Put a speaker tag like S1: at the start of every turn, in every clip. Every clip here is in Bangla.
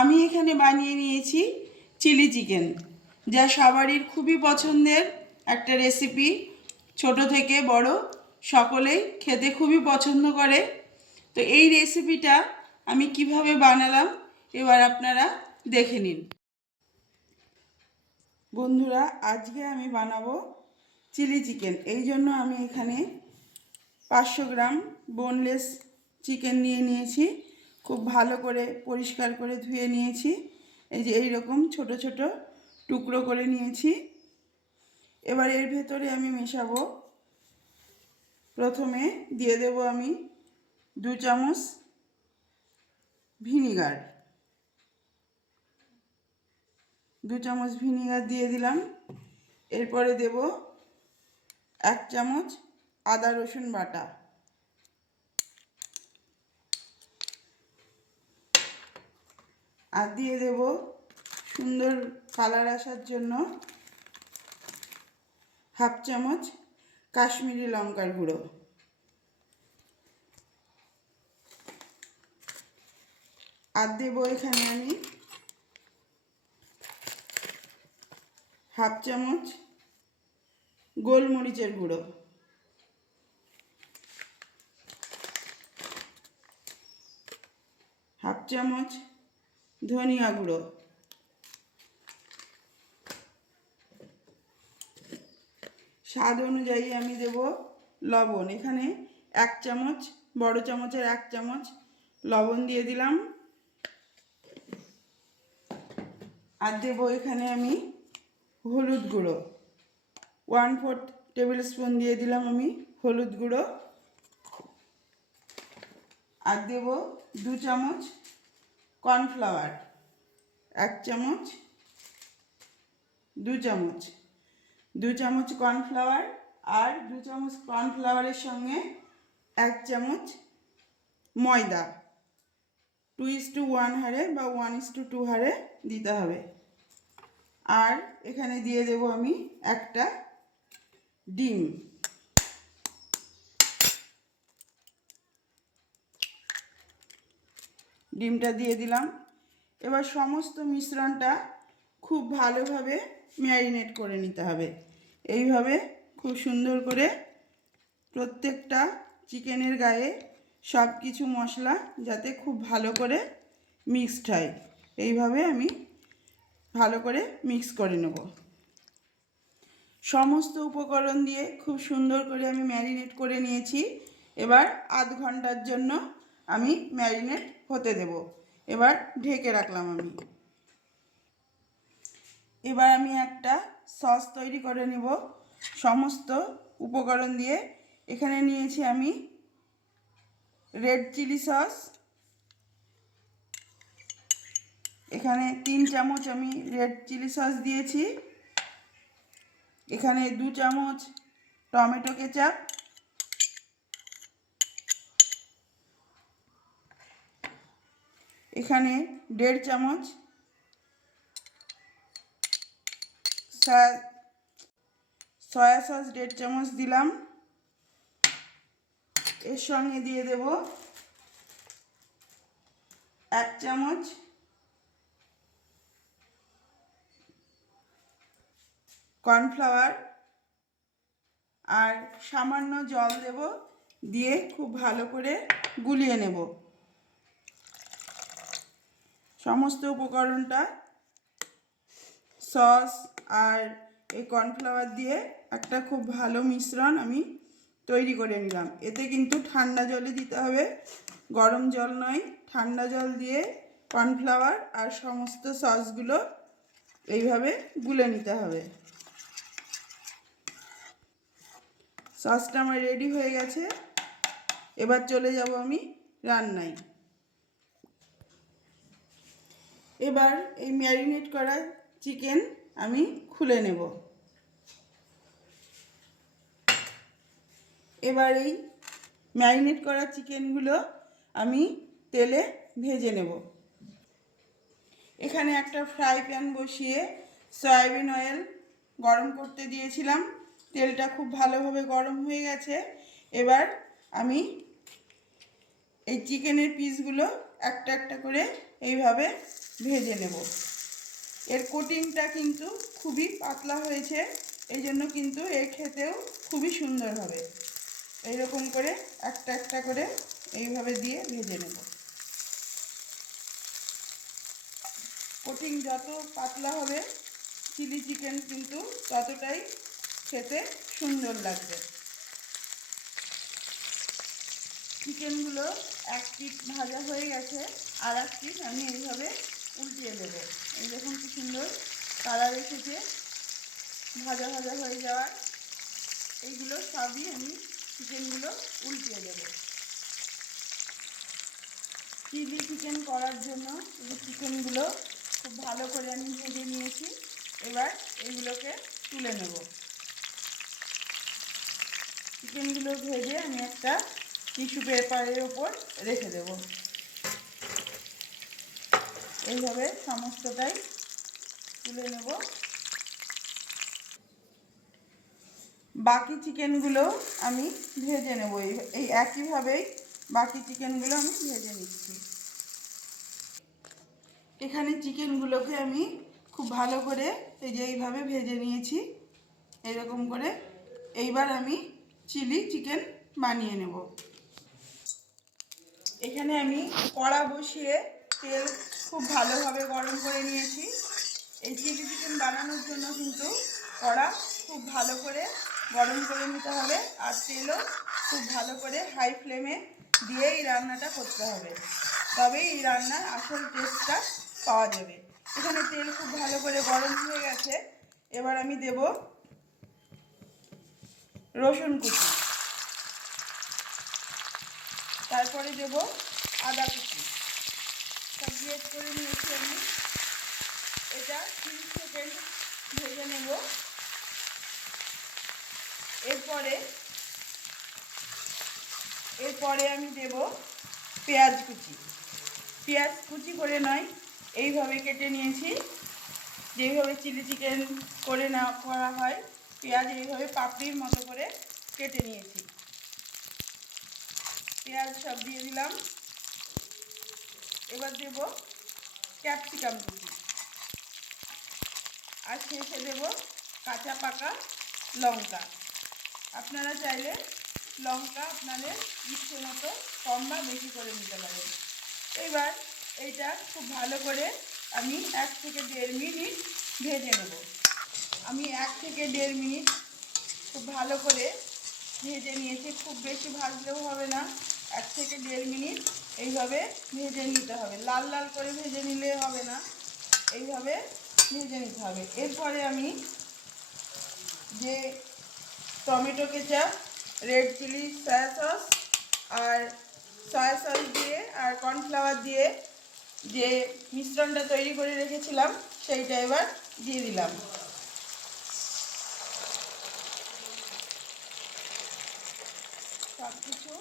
S1: আমি এখানে বানিয়ে নিয়েছি চিলি চিকেন, যা সবারই খুবই পছন্দের একটা রেসিপি ছোট থেকে বড়, সকলেই খেতে খুবই পছন্দ করে। তো এই রেসিপিটা আমি কীভাবে বানালাম, এবার আপনারা দেখে নিন। বন্ধুরা, আজকে আমি বানাবো চিলি চিকেন। এই জন্য আমি এখানে পাঁচশো গ্রাম বোনলেস চিকেন নিয়ে নিয়েছি। খুব ভালো করে পরিষ্কার করে ধুয়ে নিয়েছি। এই যে এই রকম ছোট ছোট টুকরো করে নিয়েছি। এবার এর ভেতরে আমি মেশাবো। প্রথমে দিয়ে দেব আমি দু চামচ ভিনিগার। দু চামচ ভিনিগার দিয়ে দিলাম। এরপরে দেব এক চামচ আদা রসুন বাটা। আর দিয়ে দেব সুন্দর কালার আসার জন্য হাফ চামচ কাশ্মীরি লঙ্কার গুঁড়ো। আর দেব এখানে আমি হাফ চামচ গোলমরিচের গুঁড়ো। হাফ চামচ ধনিয়া গুঁড়ো। স্বাদ অনুযায়ী আমি দেব লবণ। এখানে এক চামচ, বড় চামচের এক চামচ লবণ দিয়ে দিলাম। আর দেবো এখানে আমি হলুদ গুঁড়ো। ওয়ান ফোর্থ টেবিল স্পুন দিয়ে দিলাম আমি হলুদ গুঁড়ো। আর দেব দু চামচ কর্নফ্লাওয়ার, এক চামচ, দু চামচ। দু চামচ কর্নফ্লাওয়ার আর দু চামচ কর্নফ্লাওয়ারের সঙ্গে এক চামচ ময়দা। টু ইস টু ওয়ান হারে বা ওয়ান ইস টু টু হারে দিতে হবে। আর এখানে দিয়ে দেব আমি একটা ডিম। ডিমটা দিয়ে দিলাম। এবার সমস্ত মিশ্রণটা খুব ভালোভাবে ম্যারিনেট করে নিতে হবে। এইভাবে খুব সুন্দর করে প্রত্যেকটা চিকেনের গায়ে সব কিছু মশলা যাতে খুব ভালো করে মিক্সড হয়। এইভাবে আমি ভালো করে মিক্স করে নেব। সমস্ত উপকরণ দিয়ে খুব সুন্দর করে আমি ম্যারিনেট করে নিয়েছি। এবার আধ ঘণ্টার জন্য আমি ম্যারিনেট হতে দেব। এবার ঢেকে রাখলাম আমি। এবার আমি একটা সস তৈরি করে নেব। সমস্ত উপকরণ দিয়ে এখানে নিয়েছি আমি রেড চিলি সস। এখানে তিন চামচ আমি রেড চিলি সস দিয়েছি। এখানে দু চামচ টমেটো কেচাপ। এখানে দেড় চামচ সয়া সস দেড় চামচ দিলাম। এর সঙ্গে দিয়ে দেব এক চামচ কর্নফ্লাওয়ার। আর সামান্য জল দেব, দিয়ে খুব ভালো করে গুলিয়ে নেব। সমস্ত উপকরণটা সস আর এই কর্নফ্লাওয়ার দিয়ে একটা খুব ভালো মিশ্রণ আমি তৈরি করে নিলাম। এতে কিন্তু ঠান্ডা জলে দিতে হবে। গরম জল নয়, ঠান্ডা জল দিয়ে কর্নফ্লাওয়ার আর সমস্ত সসগুলো এইভাবে গুলে নিতে হবে। সসটা আমার রেডি হয়ে গেছে। এবার চলে যাব আমি রান্নায়। এবার এই ম্যারিনেট করা চিকেন আমি খুলে নেব। এবার এই ম্যারিনেট করা চিকেনগুলো আমি তেলে ভেজে নেব। এখানে একটা ফ্রাই প্যান বসিয়ে সয়াবিন অয়েল গরম করতে দিয়েছিলাম। তেলটা খুব ভালোভাবে গরম হয়ে গেছে। এবার আমি এই চিকেনের পিসগুলো একটা একটা করে এইভাবে ভেজে নেব। এর কোটিংটা কিন্তু খুবই পাতলা হয়েছে, এই জন্য কিন্তু এ খেতেও খুবই সুন্দর হবে। এইরকম করে একটা একটা করে এইভাবে দিয়ে ভেজে নেব। কোটিং যত পাতলা হবে চিলি চিকেন কিন্তু ততটাই খেতে সুন্দর লাগবে। চিকেনগুলো এক পিঠ ভাজা হয়ে গেছে, আর এক পিঠ আমি এইভাবে উল্টিয়ে দেবো। এই দেখুন কি সুন্দর কালার এসেছে। ভাজা ভাজা হয়ে যাওয়ার এইগুলো সবই আমি চিকেনগুলো উল্টিয়ে দেবো। চিলি চিকেন করার জন্য এই চিকেনগুলো খুব ভালো করে আমি ভেজে নিয়েছি। এবার এইগুলোকে তুলে নেব। চিকেনগুলো ভেজে আমি একটা টিস্যু পেপারের ওপর রেখে দেব। এইভাবে সমস্তটাই তুলে নেব। বাকি চিকেনগুলো আমি ভেজে নেব। এই একইভাবেই বাকি চিকেনগুলো আমি ভেজে নিচ্ছি। এখানে চিকেনগুলোকে আমি খুব ভালো করে এই যে এইভাবে ভেজে নিয়েছি, এরকম করে এইবার আমি চিলি চিকেন বানিয়ে নেব। এখানে আমি কড়া বসিয়ে তেল খুব ভালোভাবে গরম করে নিয়েছি। এই চিলি চিকেন বানানোর জন্য কিন্তু কড়া খুব ভালো করে গরম করে নিতে হবে আর তেলও খুব ভালো করে হাই ফ্লেমে দিয়ে এই রান্নাটা করতে হবে। তবেই এই রান্নার আসল টেস্টটা পাওয়া যাবে। এখানে তেল খুব ভালো করে গরম হয়ে গেছে। এবার আমি দেব রসুন কুচি। তারপরে দেব আদা গ্রেট করে নিয়েছি আমি। এটা তিরিশ সেকেন্ড ভেজে নেব। এরপরে এরপরে আমি দেব পেঁয়াজ কুচি। পেঁয়াজ কুচি করে নয়, এইভাবে কেটে নিয়েছি। যেইভাবে চিলি চিকেন করে না, করা হয়, পেঁয়াজ এইভাবে পাপড়ির মতো করে কেটে নিয়েছি। পেঁয়াজ সব দিয়ে দিলাম। এবার দেব ক্যাপসিকাম কুচি আর শেষে দেব কাঁচা পাকা লঙ্কা। আপনারা চাইলে লঙ্কা আপনাদের ইচ্ছে মতো কম বা বেশি করে নিতে পারেন। এবার এইটা খুব ভালো করে আমি এক থেকে দেড় মিনিট ভেজে নেব। আমি এক থেকে দেড় মিনিট খুব ভালো করে ভেজে নিয়েছি। খুব বেশি ভাজলেও হবে না। এক থেকে দেড় মিনিট এইভাবে ভেজে নিতে হবে। লাল লাল করে ভেজে নিলে হবে না। এইভাবে ভেজে নিতে হবে। এরপরে আমি যে tomato ketchup, red chilli soya sauce আর সয়া সস দিয়ে আর কর্নফ্লাওয়ার দিয়ে যে মিশ্রণটা তৈরি করে রেখেছিলাম, সেইটা এবার দিয়ে দিলাম। সব কিছু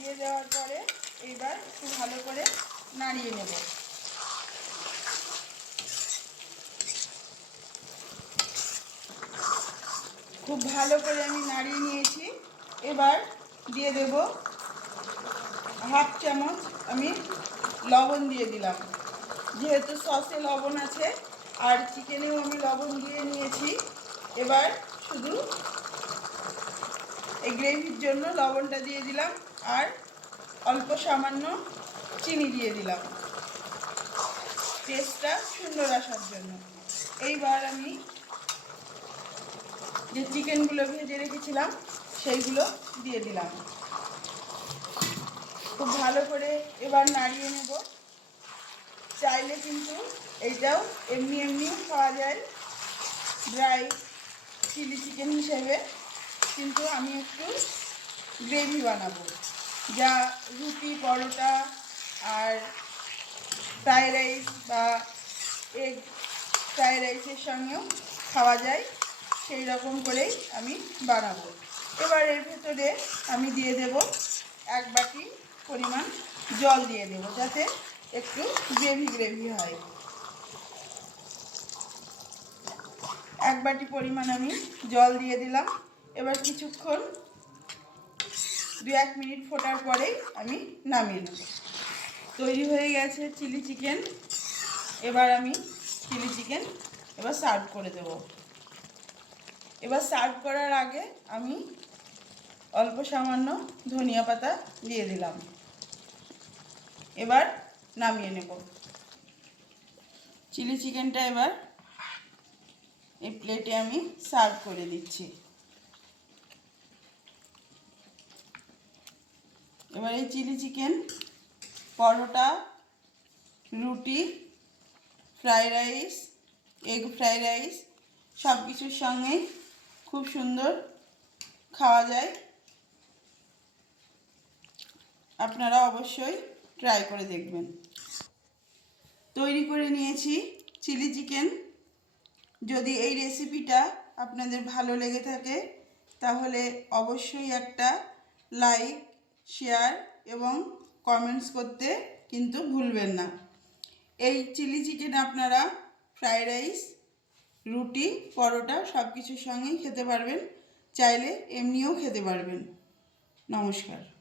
S1: দিয়ে দেওয়ার পরে এইবার একটু ভালো করে নাড়িয়ে নেব। খুব ভালো করে আমি নাড়িয়ে নিয়েছি। এবার দিয়ে দেব হাফ চামচ আমি লবণ দিয়ে দিলাম। যেহেতু সসে লবণ আছে, আর চিকেনেও আমি লবণ দিয়ে নিয়েছি। এবার শুধু এই গ্রেভির জন্য লবণটা দিয়ে দিলাম আর অল্প সামান্য চিনি দিয়ে দিলাম। টেস্টটা সুন্দর আসার জন্য। এইবার আমি যে চিকেনগুলো ভেজে রেখেছিলাম, সেইগুলো দিয়ে দিলাম। খুব ভালো করে এবার নাড়িয়ে নেব। চাইলে কিন্তু এইটাও এমনি এমনিও খাওয়া যায়। ড্রাই চিলি চিকেন হিসেবে। কিন্তু আমি একটু গ্রেভি বানাবো। যা রুটি, পরোটা আর ফ্রাইড রাইস বা এগ ফ্রাইড রাইসের সঙ্গেও খাওয়া যায়, সেই রকম করেই আমি বানাবো। এবার এর ভেতরে আমি দিয়ে দেব এক বাটি পরিমাণ জল দিয়ে দেব, যাতে একটু গ্রেভি গ্রেভি হয়। এক বাটি পরিমাণ আমি জল দিয়ে দিলাম। এবার কিছুক্ষণ দু এক মিনিট ফোটার পরেই আমি নামিয়ে নেব। তৈরি হয়ে গেছে চিলি চিকেন। এবার আমি চিলি চিকেন এবার সার্ভ করে দেব। এবার সার্ভ করার আগে আমি অল্প সামান্য ধনিয়া পাতা দিয়ে দিলাম। এবার নামিয়ে নেব। চিলি চিকেনটা এবার এই প্লেটে আমি সার্ভ করে দিচ্ছি। এবার এই চিলি চিকেন, পরোটা, রুটি fry rice, egg fry rice সব কিছুর সঙ্গেই খুব সুন্দর খাওয়া যায়। আপনারা অবশ্যই ট্রাই করে দেখবেন। তৈরি করে নিয়েছি চিলি চিকেন। যদি এই রেসিপিটা আপনাদের ভালো লেগে থাকে, তাহলে অবশ্যই একটা লাইক শেয়ার এবং কমেন্টস করতে কিন্তু ভুলবেন না। এই চিলি চিকেন আপনারা ফ্রায়েড রাইস রুটি, পরোটা সব কিছুর সঙ্গেই খেতে পারবেন। চাইলে এমনিও খেতে পারবেন। নমস্কার।